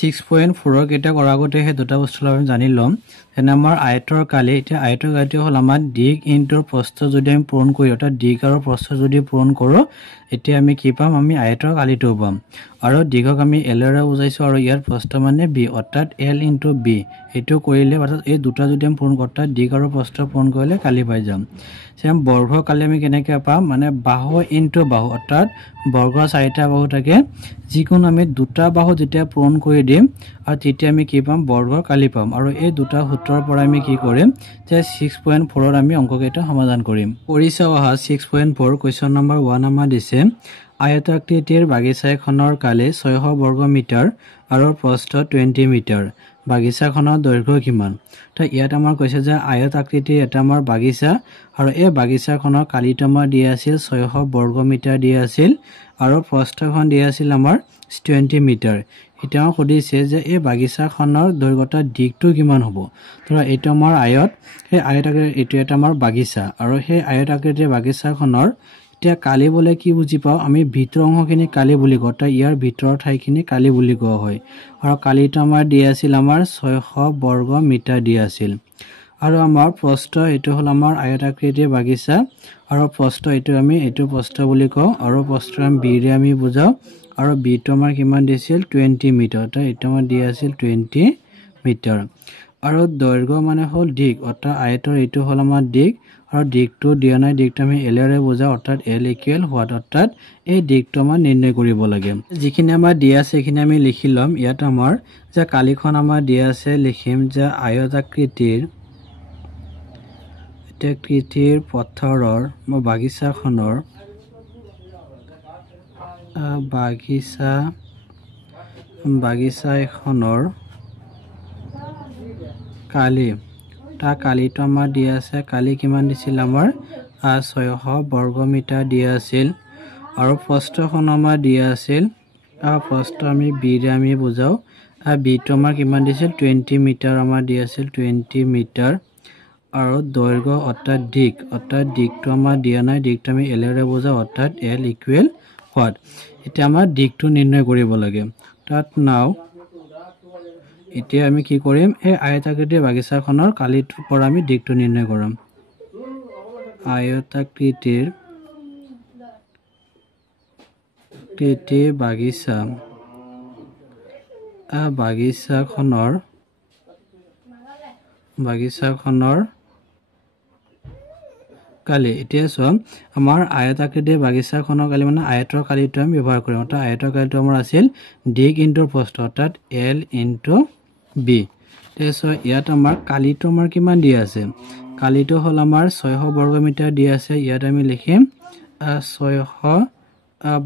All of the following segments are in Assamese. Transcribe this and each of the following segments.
6.4 কেইটা কৰাৰ আগতে হে দুটা বস্তু আমি জানি লম যেনে আমাৰ আয়তৰ কালি এতিয়া আয়তৰ কালিটো হল আমাৰ দিক ইনটু প্ৰস্থ যদি আমি পূৰণ কৰি অৰ্থাৎ দিক আৰু প্ৰস্থ যদি পূৰণ কৰো এতিয়া আমি কি পাম আমি আয়তৰ কালিটো পাম আৰু দিগক আমি l ৰে বুজাইছো আৰু ইয়াৰ প্ৰস্থ মানে b অৰ্থাৎ l * b এটো কৰিলে অৰ্থাৎ এই দুটা যদি আমি পূৰণ কৰতা দিক আৰু প্ৰস্থ পূৰণ কৰিলে কালি পাই যাম সেম বৰ্গ কালি আমি কেনেকৈ পাম মানে বাহু ইনটু বাহু অৰ্থাৎ বৰ্গ চাৰিটা বাহু থাকে যিকোনো আমি দুটা বাহু যেতিয়া পূৰণ কৰি দিম আৰু তেতিয়া আমি কি পাম বৰ্গ কালি পাম আৰু এই দুটা সূত্ৰৰ পৰা আমি কি কৰিম যে 6.4 ৰ আমি অংককেইটা সমাধান কৰিম পৰিচাও আহা 6.4 কোৱেশ্চন নম্বৰ 1 আমাৰ দিছে আয়তাকৃতিৰ বাগিচা এখনৰ কালি 600 বৰ্গ মিটাৰ আৰু প্ৰস্থ 20 মিটাৰ বাগিচাখনৰ দৈৰ্ঘ্য কিমান তো ইয়াত আমাৰ কৈছে যে আয়তাকৃতিৰ এটা আমাৰ বাগিচা আৰু এই বাগিচাখনৰ কালিটো আমাৰ দিয়া আছিল 600 বৰ্গ মিটাৰ দিয়া আছিল আৰু প্ৰস্থখন দিয়া আছিল আমাৰ 20 মিটাৰ এটা সুধিছে যে এই বাগিচাখনৰ দৈৰ্ঘ্যৰ দিকটো কিমান হ'ব তো এটা আমাৰ আয়ত এই আয়তাকৃতিৰ এটো এটা আমাৰ বাগিচা আৰু সেই আয়তাকৃতিৰ বাগিচাখনৰ এতিয়া কালি বলে কি বুজি পাও আমি ভিতৰ অংশখিনি কালি বুলি কওঁ তা ইয়াৰ ভিতৰৰ ঠাইখিনি কালি বুলি কোৱা হয় আৰু কালিটো আমাৰ দিয়া আছিল আমাৰ 600 বৰ্গ মিটাৰ দিয়া আছিল আৰু আমাৰ প্ৰস্থ এটো হল আমাৰ আয়তাকৃতিৰ বাগিচা আৰু প্ৰস্থ এটো আমি এটো প্ৰস্থ বুলি কওঁ আৰু প্ৰস্থ আমি b ৰে আমি বুজাও আৰু b টো আমাৰ কিমান দিছিল 20 মিটাৰ তা এটো আমাৰ দিয়া আছিল 20 মিটাৰ আৰু দৈৰ্ঘ্য মানে হল দিক অৰ্থাৎ আয়তৰ এটো হল আমাৰ দিক আৰু দিকটো দিয়া নাই দিকটো আমি l ৰে বুজাও অৰ্থাৎ l = হোৱাট অৰ্থাৎ এই দিকটো আমাৰ নিৰ্ণয় কৰিব লাগে যিখিনি আমাৰ দিয়া আছে সেইখিনি আমি লিখি লম ইয়াত আমাৰ যে কালিখন আমাৰ দিয়া আছে লিখিম যে আয়তাকৃতিৰ পথৰৰ বাগিচাখনৰ বাগিচা এখনৰ কালি তা কালিটো আমাৰ দিয়া আছে কালি কিমান দিছিল আমাৰ 600 বৰ্গ মিটাৰ দিয়া আছিল আৰু প্ৰস্থখন আমাৰ দিয়া আছিল প্ৰস্থ আমি b ৰে আমি বুজাও b টো আমাৰ কিমান দিছিল 20 মিটাৰ আমাৰ দিয়া আছিল 20 মিটাৰ আৰু দৈৰ্ঘ্য অৰ্থাৎ দিকটো আমাৰ দিয়া নাই দিকটো আমি l ৰে বুজাও অৰ্থাৎ l = হোৱাট এতিয়া আমাৰ দিকটো নিৰ্ণয় কৰিব লাগে তাত নাও এতিয়া আমি কি কৰিম এই আয়তাকৃতিৰ বাগিচাখনৰ কালিটোৰ পৰা আমি দিকটো নিৰ্ণয় কৰিম আয়তাকৃতিৰ বাগিচাখনৰ কালি এতিয়া সম আমাৰ আয়তাকৃতিৰ বাগিচাখনৰ কালি মানে আয়তৰ কালিটো আমি ব্যৱহাৰ কৰিম অৰ্থাৎ আয়তৰ কালিটো আমাৰ আছিল দিক ইনটু প্ৰস্থ অৰ্থাৎ l * b তেছো ইয়াত আমাৰ কালিটো আমাৰ কিমান দিয়া আছে কালিটো হল আমাৰ 600 বৰ্গ মিটাৰ দিয়া আছে ইয়াত আমি লিখিম 600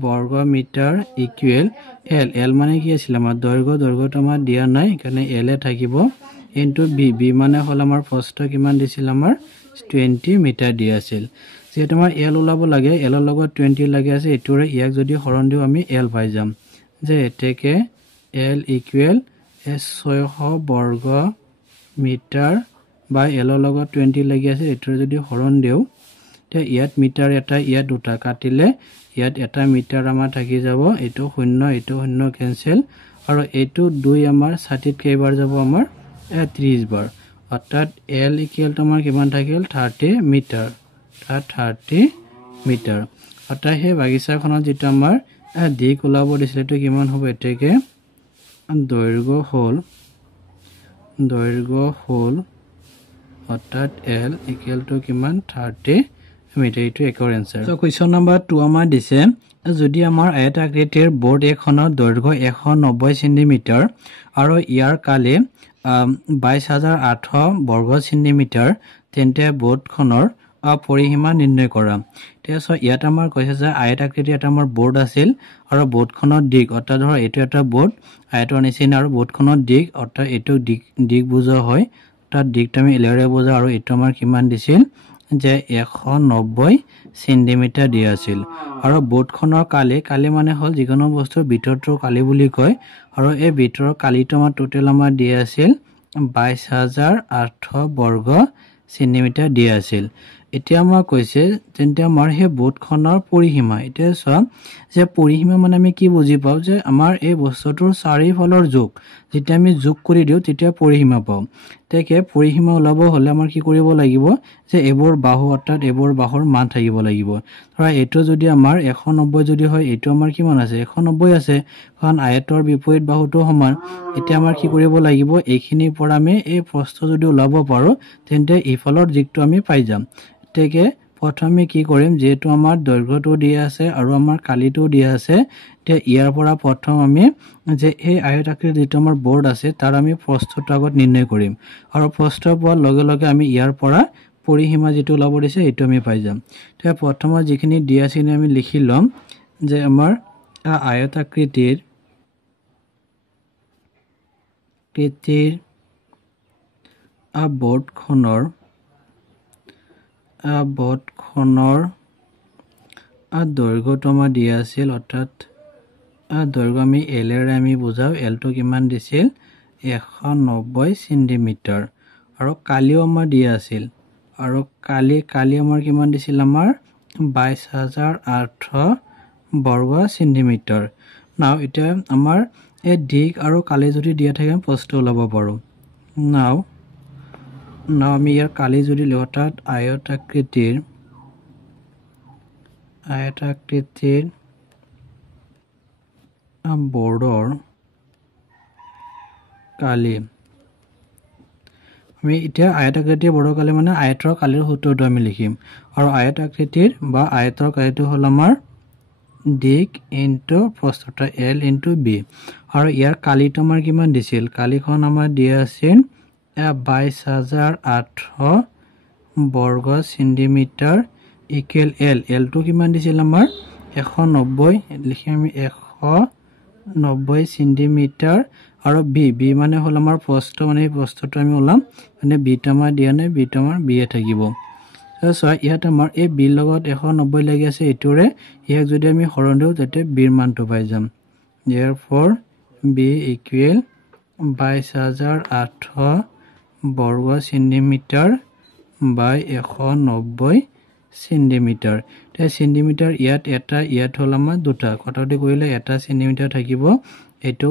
বৰ্গ মিটাৰ = l মানে কি আছিল আমাৰ দৈৰ্ঘ্যটো আমাৰ দিয়া নাই কাৰণে l এ থাকিব ইনটু b মানে হল আমাৰ প্ৰস্থ কিমান দিছিল আমাৰ 20 মিটাৰ দিয়া আছিল যেটো আমাৰ l ওলাব লাগে l ৰ লগত 20 লাগি আছে এটোৰে ইয়াক যদি হৰণ দিও আমি l পাই যাম যে এতেকে l = 600 বৰ্গ মিটাৰ বা l ৰ লগত 20 লাগি আছে এটোৰে যদি হৰণ দিও তে ইয়াত মিটাৰ এটা ইয়াত দুটা কাটিলে ইয়াত এটা মিটাৰ আমাৰ থাকি যাব এটো শূন্য কেনসেল আৰু এটো 2 আমাৰ 60 কেইবাৰ যাব আমাৰ 30 বাৰ অৰ্থাৎ l = আমাৰ কিমান থাকিল 30 মিটাৰ অৰ্থাৎ হে বাগিচাখনত যেটা আমাৰ দিক ওলাব দিছিল তো কিমান হ'ব এতেকে দৈৰ্ঘ্য হল অৰ্থাৎ l = কিমান 30 মিটাৰ এটো একৰ আনসাৰ সো কোৱেশ্চন নম্বৰ 2 আমাৰ দিছে যদি আমাৰ আয়তাকৃতিৰ বৰ্ড এখনৰ দৈৰ্ঘ্য 190 সেন্টিমিটাৰ আৰু ইয়াৰ কালি 22800 বৰ্গ সেন্টিমিটাৰ তেন্তে বৰ্ডখনৰ পৰিসীমা নিৰ্ণয় কৰা তেছো ইয়াত আমাৰ কৈছে যে আয়তাকৃতিৰ এটা আমাৰ বৰ্ড আছিল আৰু বৰ্ডখনৰ দিক অৰ্থাৎ ধৰ এটো এটা বৰ্ড আয়তৰ নিচিনা আৰু বৰ্ডখনৰ দিক অৰ্থাৎ এটো দিক বুজা হয় তাত দিকটো আমি l ৰে বুজা আৰু এটো আমাৰ কিমান দিছিল যে 190 সেন্টিমিটাৰ দিয়া আছিল আৰু বৰ্ডখনৰ কালি মানে হল যিকোনো বস্তুৰ ভিতৰটো কালি বুলি কয় আৰু এই ভিতৰৰ কালিটো আমাৰ টোটাল আমাৰ দিয়া আছিল 22800 বৰ্গ সেন্টিমিটাৰ দিয়া আছিল এতিয়া আমাৰ কৈছে তেন্তে আমাৰ সেই বোৰ্ডখনৰ পৰিসীমা এতিয়া চোৱা যে পৰিসীমা মানে আমি কি বুজি পাওঁ যে আমাৰ এই বস্তুটোৰ চাৰিওফালৰ যোগ যেতিয়া আমি যোগ কৰি দিওঁ তেতিয়া পৰিসীমা পাওঁ তেকে পৰিসীমা ওলাব হ'লে আমাৰ কি কৰিব লাগিব যে এইবোৰ বাহু অৰ্থাৎ এইবোৰ বাহুৰ মান থাকিব লাগিব ধৰা এইটো যদি আমাৰ 190 যদি হয় এইটো আমাৰ কিমান আছে 190 আছে কাৰণ আয়তৰ বিপৰীত বাহুটো সমান এতিয়া আমাৰ কি কৰিব লাগিব এইখিনিৰ পৰা আমি এই প্ৰস্থ যদি ওলাব পাৰো তেন্তে ইফালৰ দিশটো আমি পাই যাম তেকে প্ৰথমে কি কৰিম যেহেতু আমাৰ দৈৰ্ঘ্যটো দিয়া আছে আৰু আমাৰ কালিটো দিয়া আছে তে ইয়াৰ পৰা প্ৰথম আমি যে এই আয়তাকৃতিৰ যেটো আমাৰ বৰ্ড আছে তাৰ আমি প্ৰস্থটো আগত নিৰ্ণয় কৰিম আৰু প্ৰস্থ পোৱাৰ লগে লগে আমি ইয়াৰ পৰা পৰিসীমা যেটো ওলাব দিছে এটো আমি পাই যাম তে প্ৰথমে যিখিনি দিয়া আছে আমি লিখি লম যে আমাৰ আয়তাকৃতিৰ বৰ্ডখনৰ দৈৰ্ঘ্যটো আমাৰ দিয়া আছিল অৰ্থাৎ দৈৰ্ঘ্য আমি L এৰে আমি বুজাও L টো কিমান দিছিল 190 সেন্টিমিটাৰ আৰু কালিও আমাৰ দিয়া আছিল আৰু কালি আমাৰ কিমান দিছিল আমাৰ 22800 বৰ্গ সেন্টিমিটাৰ নাও এটা আমাৰ এই দিক আৰু কালি যদি দিয়া থাকে প্ৰস্থ ওলাব পাৰো নাও আমি ইয়াৰ কালি যদি অৰ্থাৎ আয়তাকৃতিৰ বৰ্ডৰ কালি আমি এতিয়া আয়তাকৃতিৰ বৰ্ডৰ কালি মানে আয়তৰ কালিৰ সূত্ৰটো আমি লিখিম আৰু আয়তাকৃতিৰ বা আয়তৰ কালিটো হ'ল আমাৰ দিক ইনটু প্ৰস্থ L ইনটু B আৰু ইয়াৰ কালিটো আমাৰ কিমান দিছিল কালিখন আমাৰ দিয়া আছিল 22800 বৰ্গ সেন্টিমিটাৰ ইকুৱেল L টো কিমান দিছিল আমাৰ 190 লিখি আমি 190 সেন্টিমিটাৰ আৰু B মানে হ'ল আমাৰ প্ৰস্থ মানে এই প্ৰস্থটো আমি ওলাম মানে B টো আমাৰ দিয়া নাই B টো আমাৰ B এ থাকিব সো ইয়াত আমাৰ এই B লগত 190 লাগি আছে এটোৰে ইয়াক যদি আমি হৰণ দিও তেতে B ৰ মানটো পাই যাম therefore B equal 22800 বৰ্গ সেন্টিমিটাৰ বাই 190 সেন্টিমিটাৰ তে সেন্টিমিটাৰ ইয়াত হ'ল আমাৰ দুটা কটাকটি কৰিলে এটা সেন্টিমিটাৰ থাকিব এটো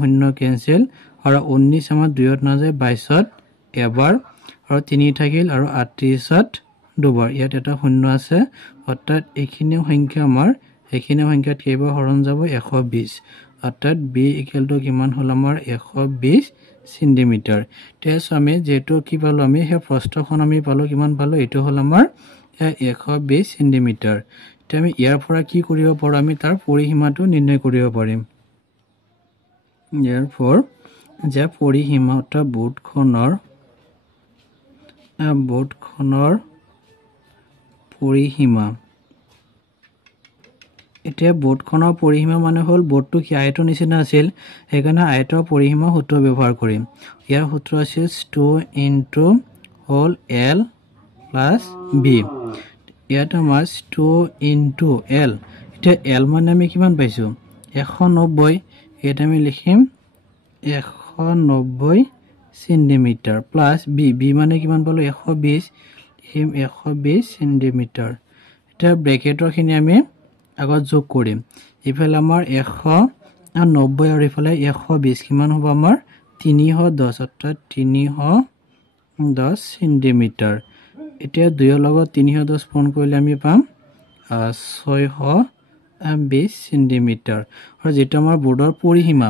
শূন্য কেনসেল আৰু 19 আমাৰ 2ত নাযায় 22ত এবাৰ আৰু 3 থাকিল আৰু 38ত দুবাৰ ইয়াত এটা শূন্য আছে অৰ্থাৎ এইখিনি সংখ্যা আমাৰ এইখিনি সংখ্যাত কেইবাৰ হৰণ যাব 120 অৰ্থাৎ B ইকুৱেল টু কিমান হ'ল আমাৰ 120 সেন্টিমিটাৰ তেজ আমি যেটো কি পালো আমি হে প্ৰস্থখন আমি পালো কিমান পালো এটো হ'ল আমাৰ 120 সেন্টিমিটাৰ তে আমি ইয়াৰ পৰা কি কৰিব পাৰো আমি তাৰ পৰিসীমাটো নিৰ্ণয় কৰিব পাৰিম therefore যে পৰিসীমা অৰ্থাৎ বোৰ্ডখনৰ পৰিসীমা এতিয়া বোৰ্ডখনৰ পৰিসীমা মানে হ'ল বোৰ্ডটো কি আয়তৰ নিচিনা আছিল সেইকাৰণে আয়তৰ পৰিসীমা সূত্ৰ ব্যৱহাৰ কৰিম ইয়াৰ সূত্ৰ আছিল 2 into whole L plus B ইয়াত আমাৰ 2 ইনটু L এটা L মানে আমি কিমান পাইছো 190 এটা আমি লিখিম 190 সেন্টিমিটাৰ প্লাস B মানে কিমান পালো 120 হিম 120 সেন্টিমিটাৰ এটা ব্ৰেকেটৰ খিনি আমি আগত যোগ কৰিম ইফালে আমাৰ 190 আৰু ইফালে 120 কিমান হ'ব আমাৰ 310 অৰ্থাৎ 310 সেন্টিমিটাৰ এতিয়া দুইৰ লগত 310 পূৰণ কৰিলে আমি পাম 620 সেন্টিমিটাৰ আৰু যেটো আমাৰ বৰ্ডৰ পৰিসীমা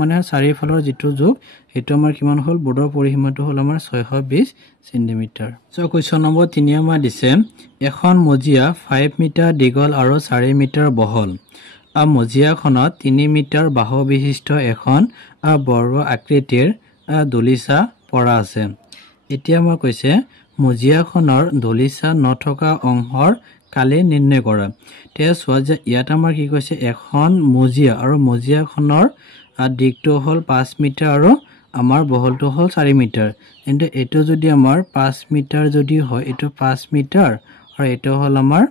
মানে চাৰিফালৰ যেটো যোগ এটো আমাৰ কিমান হ'ল বৰ্ডৰ পৰিসীমাটো হ'ল আমাৰ 620 সেন্টিমিটাৰ সো কোৱেশ্চন নম্বৰ 3 আমাৰ দিছে এখন মজিয়া 5 মিটাৰ দীঘল আৰু 4 মিটাৰ বহল মজিয়াখনত 3 মিটাৰ বাহু বিশিষ্ট এখন বৰ্গ আকৃতিৰ দলিচা পৰা আছে এতিয়া আমাৰ কৈছে মজিয়াখনৰ দলিচা নথকা অংশৰ কালি নিৰ্ণয় কৰা তে চোৱা যে ইয়াত আমাৰ কি কৈছে এখন মজিয়া আৰু মজিয়াখনৰ দিকটো হ'ল 5 মিটাৰ আৰু আমাৰ বহলটো হ'ল 4 মিটাৰ কিন্তু এটো যদি আমাৰ 5 মিটাৰ যদি হয় এটো 5 মিটাৰ আৰু এটো হ'ল আমাৰ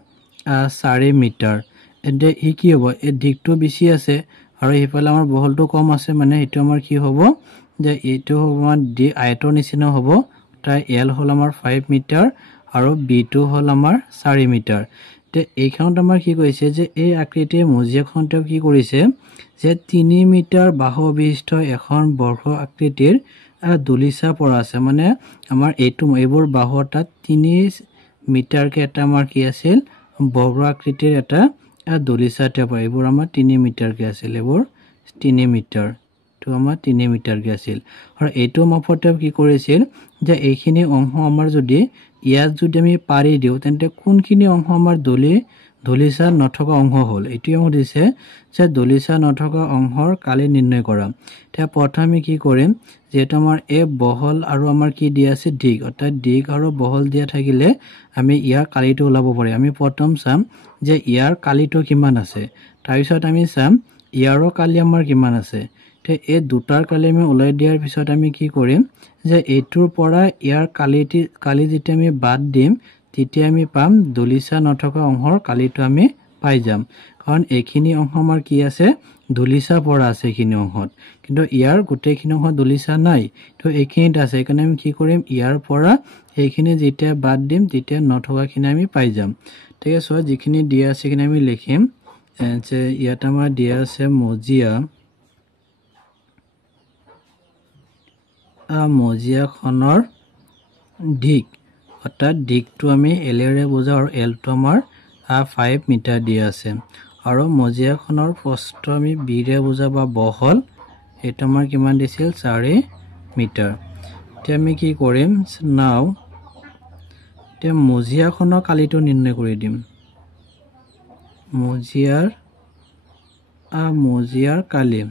4 মিটাৰ এতে ই কি হ'ব এই দিকটো বেছি আছে আৰু ইফালে আমাৰ বহলটো কম আছে মানে এটো আমাৰ কি হ'ব যে এটো হ'ব আমাৰ আয়তৰ নিচিনা হ'ব তাই L হ'ল আমাৰ 5 মিটাৰ আৰু বিটো হ'ল আমাৰ 4 মিটাৰ তে এইখনত আমাৰ কি কৈছে যে এই আকৃতিৰ মজিয়াখনতে কি কৰিছে যে 3 মিটাৰ বাহু বিশিষ্ট এখন বৰ্গ আকৃতিৰ দলিচা পৰা আছে মানে আমাৰ এইবোৰ বাহু তাত 3 মিটাৰ কে এটা আমাৰ কি আছিল বৰ্গ আকৃতিৰ এটা দলিচা টাইপ এইবোৰ আমাৰ 3 মিটাৰ কে আছিল এইবোৰ 3 মিটাৰ তো আমাৰ 3 মিটাৰ কে আছিল আৰু এইটো মাপতে কি কৰিছিল যে এইখিনি অংশ আমাৰ যদি ইয়াত যদি আমি পাৰি দিও তেন্তে কোনখিনি অংশ আমাৰ দলিচা নথকা অংশ হ'ল এটি অংশ দিছে যে দলিচা নথকা অংশৰ কালি নিৰ্ণয় কৰা তে প্ৰথমে কি কৰিম যেটো আমাৰ এ বহল আৰু আমাৰ কি দিয়া আছে দিক অৰ্থাৎ দিক আৰু বহল দিয়া থাকিলে আমি ইয়াৰ কালিটো ওলাব পাৰি আমি প্ৰথম চাম যে ইয়াৰ কালিটো কিমান আছে তাৰ পিছত আমি চাম ইয়াৰো কালি আমাৰ কিমান আছে তে এই দুটাৰ কালি আমি ওলাই দিয়াৰ পিছত আমি কি কৰিম যে এইটোৰ পৰা ইয়াৰ কালি যেতিয়া আমি বাদ দিম তেতিয়া আমি পাম দলিচা নথকা অংশৰ কালিটো আমি পাই যাম কাৰণ এইখিনি অংশ আমাৰ কি আছে দলিচা পৰা আছে এইখিনি অংশত কিন্তু ইয়াৰ গোটেইখিনি অংশ দলিচা নাই তো এইখিনিত আছে কাৰণ আমি কি কৰিম ইয়াৰ পৰা এইখিনি যেতিয়া বাদ দিম তেতিয়া নথকাখিনি আমি পাই যাম ঠিক আছে যিখিনি দিয়া আছে কিনে আমি লিখিম যে ইয়াত আমাৰ দিয়া আছে মজিয়াখনৰ দিক অৰ্থাৎ দিকটো আমি এলেৰে বুজাও আৰু এলটো আমাৰ 5 মিটাৰ দিয়া আছে আৰু মজিয়াখনৰ প্ৰস্থ আমি বিৰে বুজাও বা বহল এটা আমাৰ কিমান দিছিল 4 মিটাৰ তে আমি কি কৰিম নাও তে মজিয়াখনৰ কালিটো নিৰ্ণয় কৰি দিম মজিয়াৰ কালি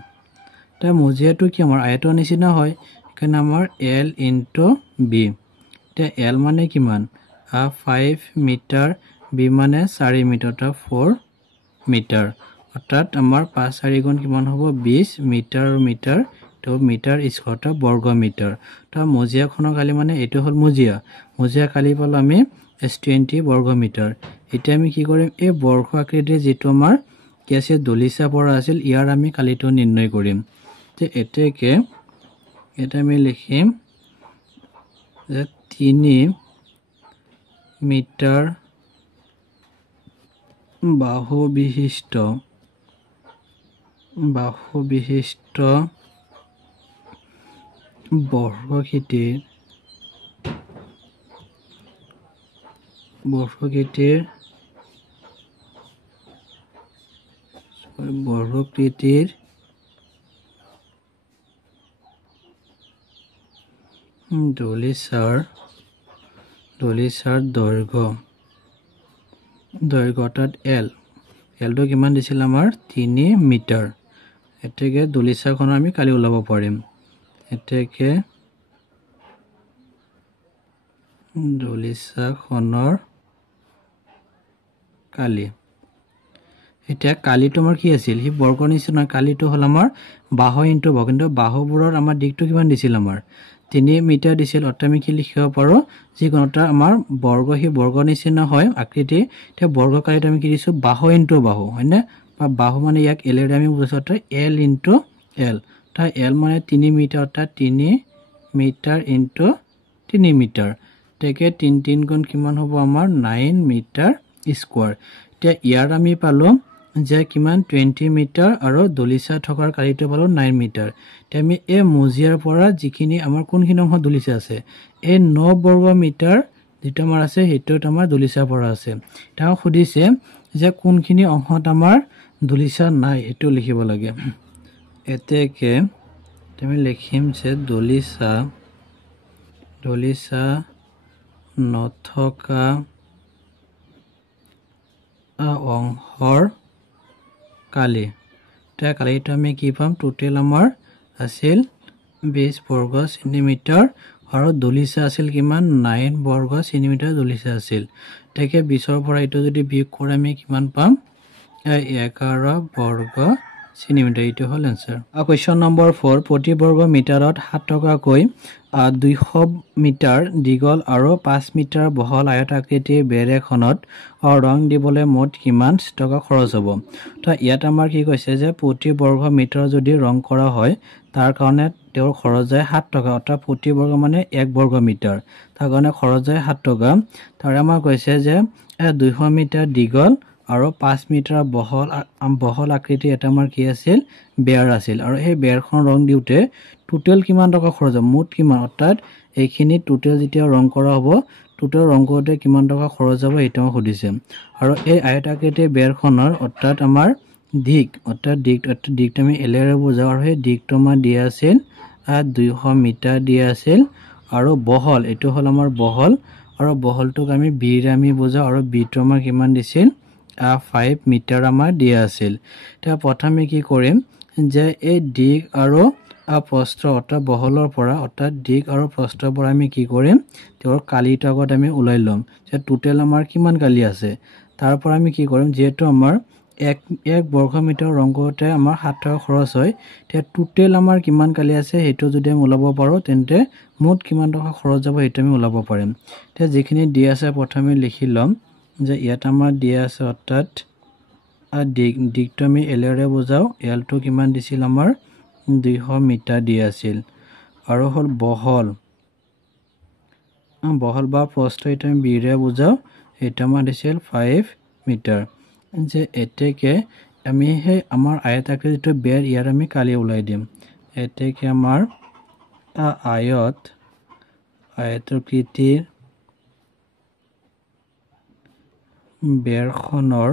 তে মজিয়াটো কি আমাৰ আয়তৰ নিচিনা হয় কাৰণ আমাৰ L * B তে L মানে কিমান 5 মিটাৰ B মানে 4 মিটাৰ তা 4 মিটাৰ অৰ্থাৎ আমাৰ 5 4 গুণ কিমান হ'ব 20 মিটাৰ আৰু মিটাৰ তো মিটাৰ স্কয়াৰ তা বৰ্গ মিটাৰ তা মজিয়াখনৰ কালি মানে এটো হ'ল মজিয়া কালি পালো আমি S20 বৰ্গ মিটাৰ এতিয়া আমি কি কৰিম এই বৰ্গ আকৃতিৰ যেটো আমাৰ কি আছে দলিচা পৰা আছিল ইয়াৰ আমি কালিটো নিৰ্ণয় কৰিম তে এতেকে এটা আমি লিখিম যে 3 মিটাৰ বাহু বিশিষ্ট বৰ্গকৃতিৰ দলিচাৰ দৈৰ্ঘ্য অৰ্থাৎ এলটো কিমান দিছিল আমাৰ 3 মিটাৰ এতেকে দলিচাখন আমি কালি ওলাব পাৰিম এতেকে দলিচাখনৰ কালি এটা কালিটো আমাৰ কি আছিল হি বৰ্গ নিচিনা কালিটো হল আমাৰ বাহু ইনটু বৰ্গ কিন্তু বাহুবোৰৰ আমাৰ দিকটো কিমান দিছিল আমাৰ 3 মিটাৰ দিছিল অৰ্থাৎ আমি কি লিখিব পাৰো যে কোনটা আমাৰ বৰ্গ হি বৰ্গ নিচিনা হয় আকৃতি তে বৰ্গ কালিটো আমি কি দিছো বাহু ইনটু বাহু হয়নে বা বাহু মানে ইয়াক L এৰে আমি বুজাইছো অৰ্থাৎ L * L তা L মানে 3 মিটাৰ অৰ্থাৎ 3 মিটাৰ ইনটু 3 মিটাৰ তেকে 3 গুণ কিমান হ'ব আমাৰ 9 মিটাৰ স্কয়াৰ তে ইয়াৰ আমি পালো যে কিমান 20 মিটাৰ আৰু দলিচা থকাৰ কালিটো পালো 9 মিটাৰ তে আমি এই মজিয়াৰ পৰা যিখিনি আমাৰ কোনখিনি অংশ দলিচা আছে এই 9 বৰ্গ মিটাৰ যেটো আমাৰ আছে হেটোত আমাৰ দলিচা পৰা আছে তাও খুদিছে যে কোনখিনি অংশত আমাৰ দলিচা নাই এটো লিখিব লাগে এতেকে তুমি লিখিম যে দলিচা নথকা অংশৰ কালি তে কালিটো আমি কি পাম টোটাল আমাৰ আছিল 20 বৰ্গ সেন্টিমিটাৰ আৰু দলিচা আছিল কিমান 9 বৰ্গ সেন্টিমিটাৰ দলিচা আছিল তেকে 20 ৰ পৰা এটো যদি বিয়োগ কৰে আমি কিমান পাম 11 বৰ্গ সেন্টিমিটাৰ এটো হল आंसर কোৱেশ্চন নম্বৰ 4 প্ৰতি বৰ্গ মিটাৰত 7 টকাকৈ 200 মিটাৰ দীঘল আৰু 5 মিটাৰ বহল আয়তাকৃতিৰ বেৰ এখনত ৰং দিবলৈ মোট কিমান টকা খৰচ হ'ব তো ইয়াত আমাৰ কি কৈছে যে প্ৰতি বৰ্গ মিটাৰ যদি ৰং কৰা হয় তাৰ কাৰণে তেওঁৰ খৰচ যায় 7 টকা অৰ্থাৎ প্ৰতি বৰ্গ মানে 1 বৰ্গ মিটাৰ তাৰ কাৰণে খৰচ যায় 7 টকা তাৰে আমাৰ কৈছে যে 200 মিটাৰ দীঘল আৰু 5 মিটাৰ বহল আকৃতিৰ এটা আমাৰ কি আছিল বেৰ আছিল আৰু এই বেৰখন ৰং দিওতে টোটেল কিমান টকা খৰচ হ'ব মুঠ কিমান অৰ্থাৎ এইখিনি টোটেল যেতিয়া ৰং কৰা হ'ব টোটেল ৰং কৰোতে কিমান টকা খৰচ হ'ব এইটো সুধিছে আৰু এই আয়তাকৃতিৰ বেৰখনৰ অৰ্থাৎ আমাৰ দিকটো আমি এলেৰে বুজাও আৰু সেই দিকটো আমাৰ দিয়া আছিল 200 মিটাৰ দিয়া আছিল আৰু বহল এইটো হ'ল আমাৰ বহল আৰু বহলটোক আমি বিৰে আমি বুজাও আৰু বিটো আমাৰ কিমান দিছিল 5 মিটাৰ আমাৰ দিয়া আছিল এতিয়া প্ৰথমে কি কৰিম যে এই দিক আৰু প্ৰস্থ অৰ্থাৎ বহলৰ পৰা অৰ্থাৎ দিক আৰু প্ৰস্থৰ পৰা আমি কি কৰিম তেওঁৰ কালিটো আগত আমি উলাই লম যে টোটেল আমাৰ কিমান কালি আছে তাৰ পৰা আমি কি কৰিম যেহেতু আমাৰ 1 বৰ্গ মিটাৰ ৰং কৰোতে আমাৰ 7 টকা খৰচ হয় তে টোটেল আমাৰ কিমান কালি আছে হেতু যদি আমি উলাব পাৰো তেন্তে মুঠ কিমান টকা খৰচ যাব হেতু আমি উলাব পাৰিম তে যিখিনি দিয়া আছে প্ৰথমে লিখি লম যে ইয়াত আমাৰ দিয়া আছে অৰ্থাৎ দিকটো আমি এলেৰে বুজাও এলটো কিমান দিছিল আমাৰ 200 মিটাৰ দিয়া আছিল আৰু হল বহল বা প্ৰস্থ এটা আমি বিৰে বুজাও এটা আমাৰ দিছিল 5 মিটাৰ যে এতেকে আমি হে আমাৰ আয়তাকৃতিটো বেৰ ইয়াৰ আমি কালি উলাই দিম এতেকে আমাৰ আয়তাকৃতিৰ বেৰখনৰ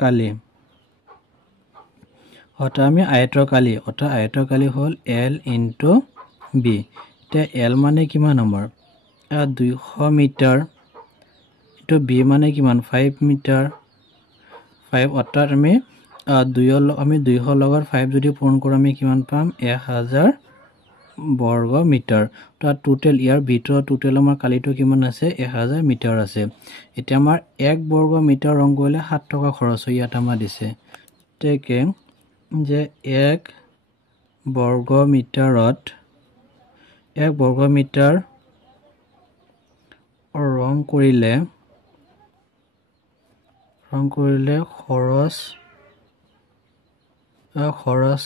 কালি অৰ্থাৎ আমি আয়তৰ কালি হ'ল L * B তে L মানে কিমান আমাৰ 200 মিটাৰ এটো B মানে কিমান 5 মিটাৰ 5 অৰ্থাৎ আমি 200 লগত 5 যদি পূৰণ কৰো আমি কিমান পাম 1000 বৰ্গ মিটাৰ তাত টোটেল ইয়াৰ ভিতৰত টোটেল আমাৰ কালিটো কিমান আছে 1000 মিটাৰ আছে এতিয়া আমাৰ 1 বৰ্গ মিটাৰ ৰং কৰিলে 7 টকা খৰচ হয় ইয়াত আমাৰ দিছে তেকে যে 1 বৰ্গ মিটাৰত 1 বৰ্গ মিটাৰ ৰং কৰিলে খৰচ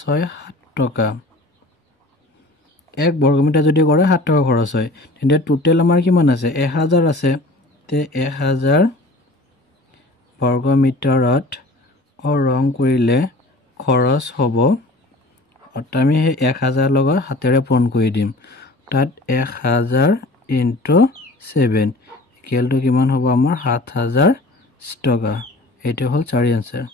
হয় 7 টকা 1 বৰ্গ মিটাৰ যদি কৰে 7 টকা খৰচ হয় তেন্তে টোটেল আমাৰ কিমান আছে 1000 আছে তে 1000 বৰ্গ মিটাৰত ৰং কৰিলে খৰচ হ'ব অৰ্থাৎ আমি সেই 1000 লগত 7ৰে পূৰণ কৰি দিম তাত 1000 * 7 ইকুৱেল টু কিমান হ'ব আমাৰ 7000 টকা এইটো হ'ল 4 আনসাৰ